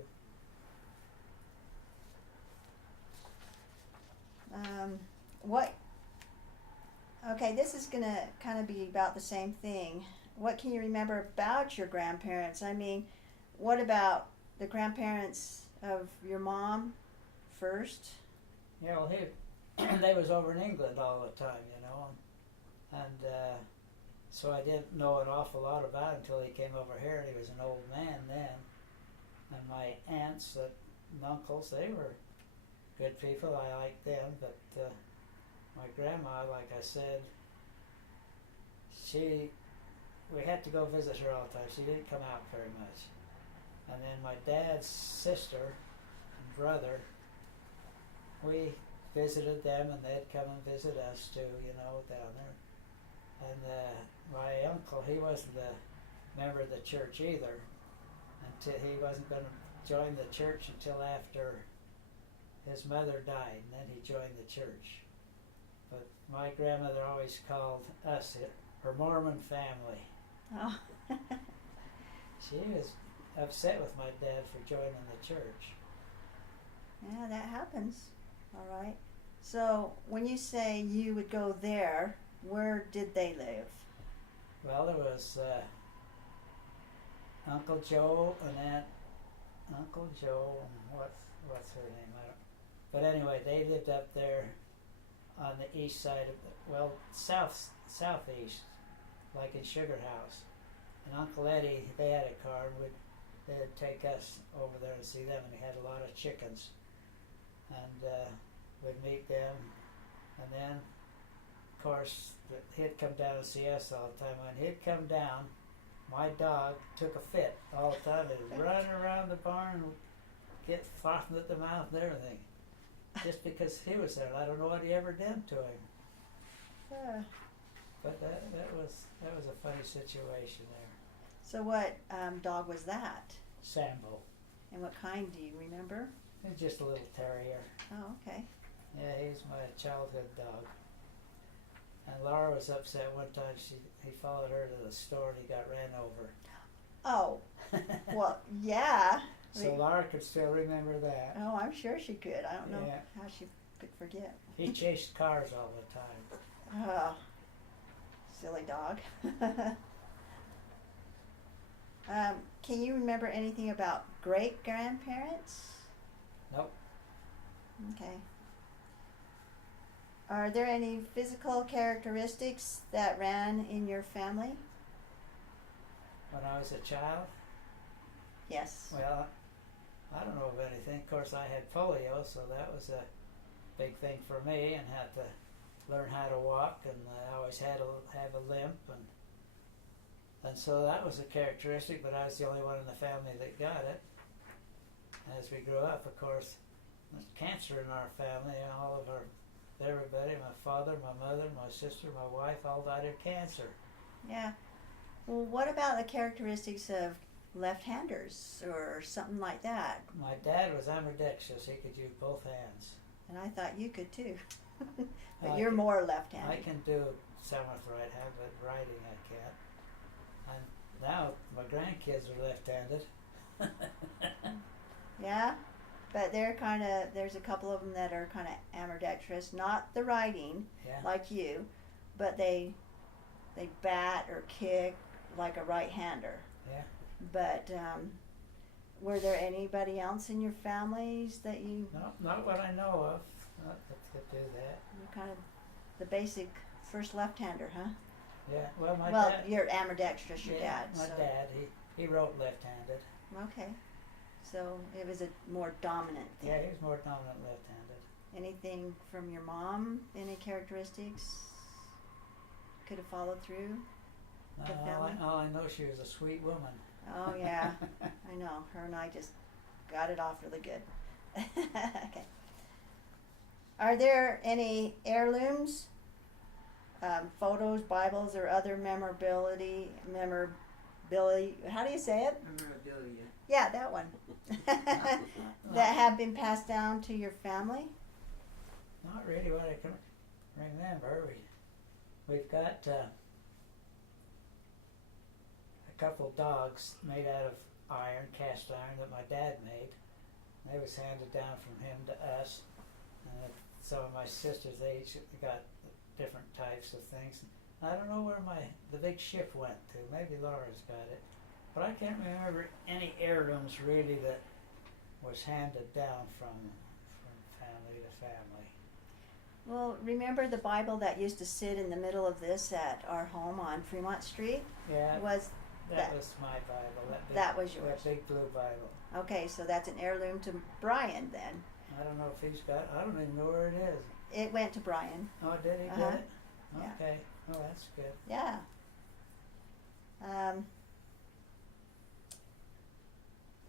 Okay, this is going to kind of be about the same thing. What can you remember about your grandparents? I mean, what about the grandparents of your mom first? Yeah, well, they was over in England all the time, and so I didn't know an awful lot about him until he came over here, and he was an old man then. And my aunts and uncles, they were good people. I liked them, but my grandma, like I said, we had to go visit her all the time. She didn't come out very much. And then my dad's sister and brother, we visited them, and they'd come and visit us too, down there. And my uncle, he wasn't a member of the church either. He wasn't going to join the church until after his mother died, and then he joined the church. But my grandmother always called us her Mormon family. Oh. She was upset with my dad for joining the church. Yeah, that happens. All right. So when you say you would go there, where did they live? Well, there was Uncle Joe and Aunt Uncle Joe, and what's her name? But anyway, they lived up there on the east side of southeast, like in Sugar House. And Uncle Eddie, they had a car, and they'd take us over there and see them, and he had a lot of chickens. And we'd meet them, and then, of course, he'd come down and see us all the time. When he'd come down, my dog took a fit all the time. He'd run around the barn and get frothed at the mouth and everything, just because he was there. And I don't know what he ever did to him. But that was a funny situation there. So what dog was that? Sambo. And what kind do you remember? He's just a little terrier. Oh, okay. Yeah, he's my childhood dog. And Laura was upset one time. He followed her to the store and he got ran over. Oh, well, yeah. So Laura could still remember that. Oh, I'm sure she could. I don't know Yeah. how she could forget. He chased cars all the time. Oh, silly dog. Can you remember anything about great-grandparents? Nope. Okay. Are there any physical characteristics that ran in your family? When I was a child, Yes. well, I don't know of anything. Of course, I had polio, so that was a big thing for me, and had to learn how to walk, and I always had to have a limp, and so that was a characteristic, but I was the only one in the family that got it. As we grew up, of course, there's cancer in our family, and everybody, my father, my mother, my sister, my wife, all died of cancer. Yeah. Well, what about the characteristics of left-handers or something like that? My dad was ambidextrous. He could use both hands. And I thought you could too. But I you're can- more left-handed. I can do some with right hand, but writing I can't. And now my grandkids are left-handed. Yeah, but there's a couple of them that are kind of ambidextrous, not the writing Yeah. like you, but they bat or kick like a right-hander. Yeah. But were there anybody else in your families that you? No, not what I know of. Well, could do that. You're kind of the basic first left-hander, huh? Yeah. Well, my Well, dad. you're ambidextrous, your Yeah, dad. my so. dad. He wrote left-handed. Okay. So it was a more dominant thing. Yeah, he was more dominant left-handed. Anything from your mom? Any characteristics could have followed through? The family? All I know, she was a sweet woman. Oh yeah, I know. Her and I just got it off really good. Okay. Are there any heirlooms, photos, Bibles, or other memorability? How do you say it? Memorabilia. Yeah, that one. That have been passed down to your family? Not really what I can remember. We've got a couple dogs made out of iron, cast iron, that my dad made. They was handed down from him to us. And some of my sisters, they each got different types of things. I don't know where the big ship went to. Maybe Laura's got it. But I can't remember any heirlooms really that was handed down from family to family. Well, remember the Bible that used to sit in the middle of this at our home on Fremont Street? Yeah, Was that was my Bible. that was yours? That big blue Bible. Okay, so that's an heirloom to Brian then. I don't know if he's got. I don't even know where it is. It went to Brian. Oh, did he Uh-huh. get it? Yeah. Okay. Oh, that's good. Yeah.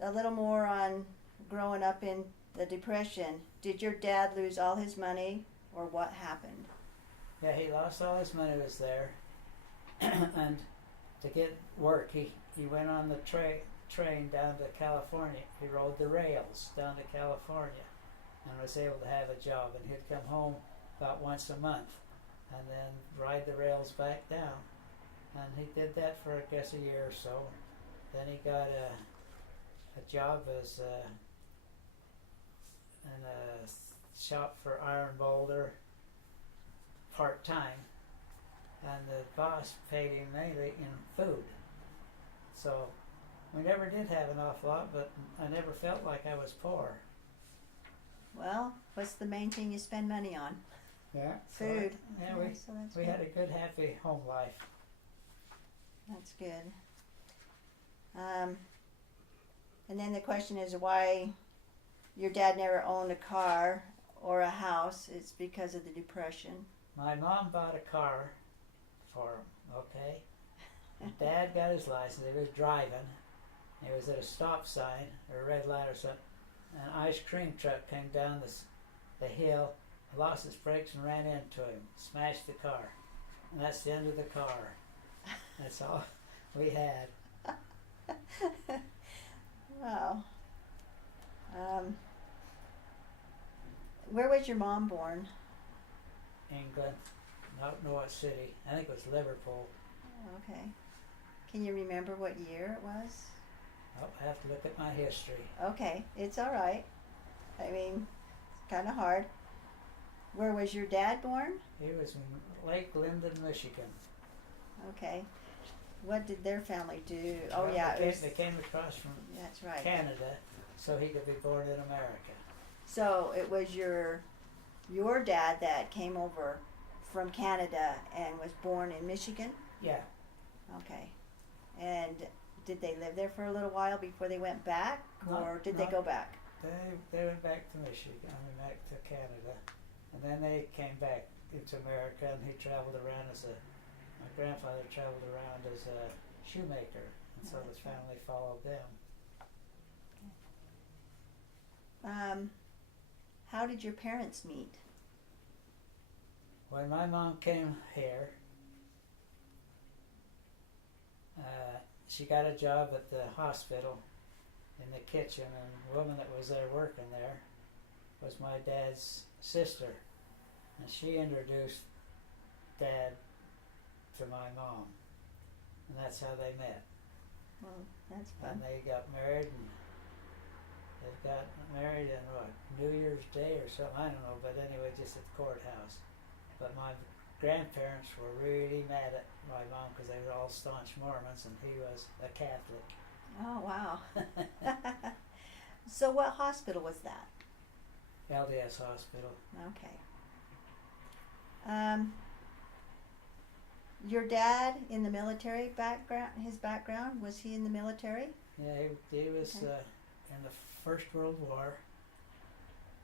A little more on growing up in the Depression. Did your dad lose all his money, or what happened? Yeah, he lost all his money was there, and to get work, he went on the train down to California. He rode the rails down to California, and was able to have a job. And he'd come home about once a month, and then ride the rails back down. And he did that for I guess a year or so. Then he got a job as in a shop for iron boulder part time, and the boss paid him mainly in food. So we never did have an awful lot, but I never felt like I was poor. Well, what's the main thing you spend money on? Yeah, Food. So, yeah, So that's we good. had a good, happy home life. That's good. And then the question is why your dad never owned a car or a house. It's because of the Depression. My mom bought a car for him, okay? Dad got his license. He was driving. He was at a stop sign or a red light or something. An ice cream truck came down the hill, lost its brakes and ran into him, smashed the car. And that's the end of the car. That's all we had. Wow. Where was your mom born? England, not know what city. I think it was Liverpool. Okay. Can you remember what year it was? I'll have to look at my history. Okay, it's all right. I mean, it's kind of hard. Where was your dad born? He was in Lake Linden, Michigan. Okay. What did their family do? Oh, Well, yeah, they came across from that's right. Canada so he could be born in America. So it was your dad that came over from Canada and was born in Michigan? Yeah, Okay. And did they live there for a little while before they went back, or Not- did they not- go back? they went back to Michigan, back to Canada, and then they came back into America, and he traveled around my grandfather traveled around as a shoemaker, and so Oh, his that's right. family followed them. How did your parents meet? When my mom came here, she got a job at the hospital in the kitchen, and the woman that was there working there was my dad's sister, and she introduced Dad to my mom, and that's how they met. Well, that's And fun. they got married, and they got married on what, New Year's Day or something, I don't know, but anyway, just at the courthouse. But my grandparents were really mad at my mom because they were all staunch Mormons and he was a Catholic. Oh, wow. So what hospital was that? LDS Hospital. Okay. Your dad in the military background, his background, was he in the military? Yeah, he was Okay. in the First World War.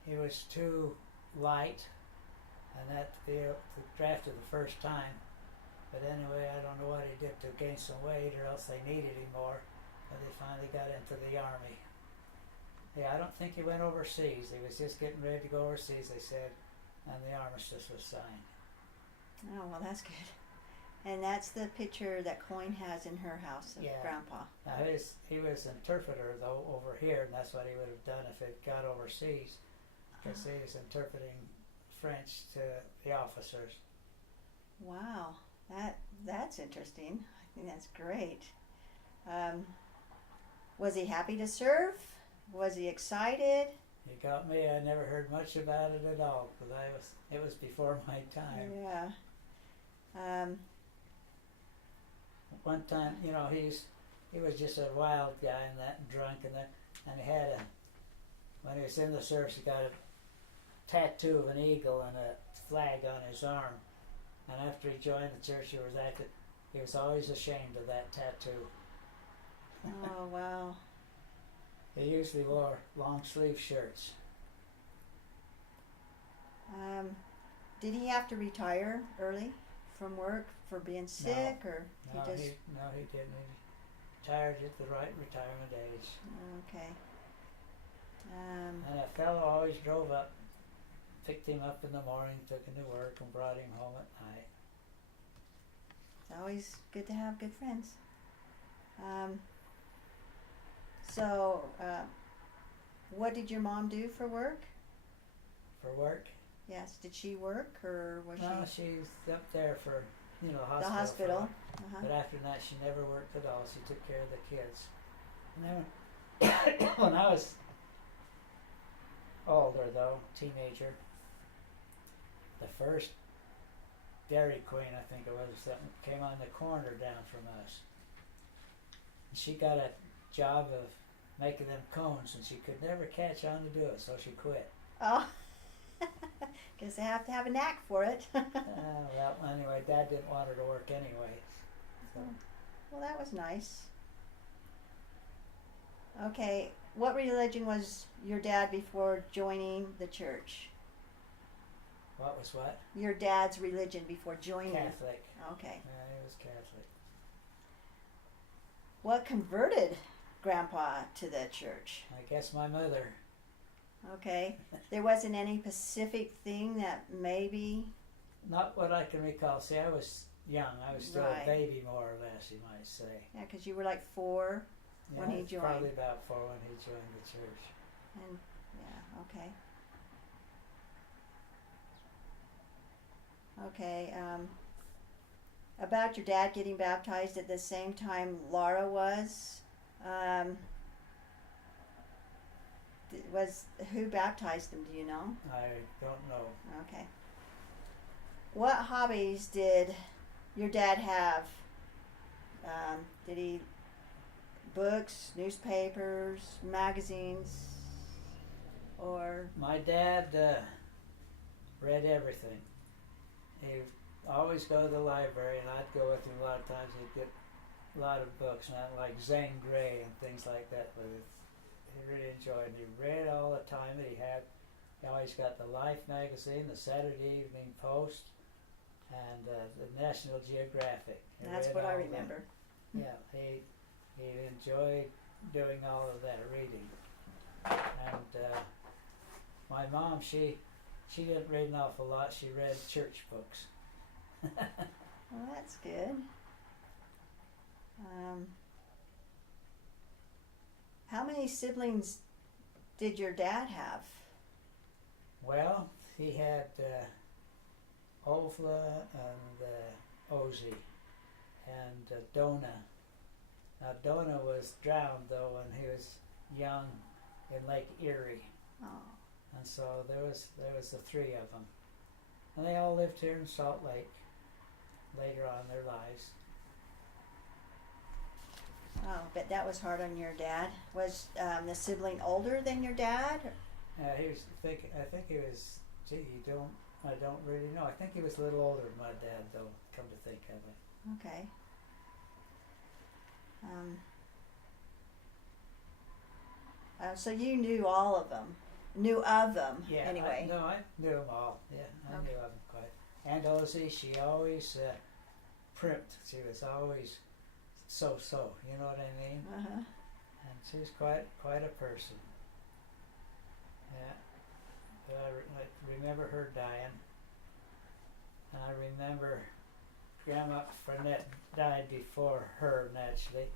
He was too light, and had to be drafted the first time. But anyway, I don't know what he did to gain some weight, or else they needed him more. But he finally got into the Army. Yeah, I don't think he went overseas. He was just getting ready to go overseas, they said, and the armistice was signed. Oh, well, that's good. And that's the picture that Coyne has in her house of Yeah. Grandpa. Now he was interpreter though over here, and that's what he would have done if it got overseas, because he was interpreting French to the officers. Wow, that's interesting. I think that's great. Was he happy to serve? Was he excited? He got me. I never heard much about it at all, because it was before my time. Yeah. One time, he was just a wild guy and that, and drunk, and he had when he was in the service, he got a tattoo of an eagle and a flag on his arm. And after he joined the church, he was always ashamed of that tattoo. Oh, wow. He usually wore long sleeve shirts. Did he have to retire early from work for being sick, or No, he just? he didn't. He retired at the right retirement age. Okay. And a fellow always drove up, picked him up in the morning, took him to work, and brought him home at night. It's always good to have good friends. So, what did your mom do for work? For work? Yes, did she work, or was No, she? she's up there for, hospital. The hospital. for- Uh-huh. But after that, she never worked at all. She took care of the kids. And then when I was older, though, teenager, the first Dairy Queen, I think it was, that came on the corner down from us. And she got a job of making them cones, and she could never catch on to do it, so she quit. Oh, guess they have to have a knack for it. Well, anyway, Dad didn't want her to work anyway. So. Well, that was nice. Okay, what religion was your dad before joining the church? What was what? Your dad's religion before joining. Catholic. Okay. Yeah, he was Catholic. What converted Grandpa to the church? I guess my mother. Okay. There wasn't any specific thing that maybe. Not what I can recall. See, I was young. I was still Right. a baby, more or less, you might say. Yeah, because you were like 4, Yeah, When he I was joined. Probably about 4 when he joined the church. and yeah, okay. Okay. About your dad getting baptized at the same time Laura was. Who baptized him? Do you know? I don't know. Okay. What hobbies did your dad have? Did he books, newspapers, magazines, or My dad read everything. He'd always go to the library, and I'd go with him a lot of times. He'd get a lot of books, not like Zane Grey and things like that. But he really enjoyed it. He read all the time that he had. He always got the Life magazine, the Saturday Evening Post, and the National Geographic. He that's read what I all of them. remember. Yeah, he enjoyed doing all of that reading. And my mom, she didn't read an awful lot. She read church books. Well, that's good. How many siblings did your dad have? Well, he had Olfa and Ozzy and Dona. Now Dona was drowned though when he was young in Lake Erie, Oh, and so there was the 3 of them, and they all lived here in Salt Lake later on in their lives. oh, but that was hard on your dad. Was the sibling older than your dad? I think he was. Gee, I don't really know. I think he was a little older than my dad, though. Come to think of it. Okay. So you knew all of them. Knew of them, Yeah. anyway. I knew them all. Yeah, I Okay. knew of them quite. And Ozzy, she always primped. She was always so. You know what I mean? Uh-huh. And she's quite a person. Yeah. But I remember her dying. And I remember Grandma Frenette died before her, naturally.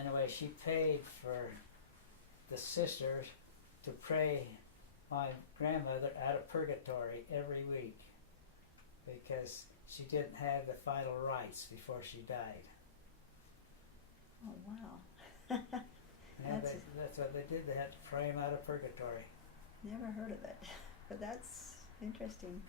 Anyway, she paid for the sisters to pray my grandmother out of purgatory every week because she didn't have the final rites before she died. Oh, wow. Yeah, that's what they did. They had to pray him out of purgatory. Never heard of it. But that's interesting.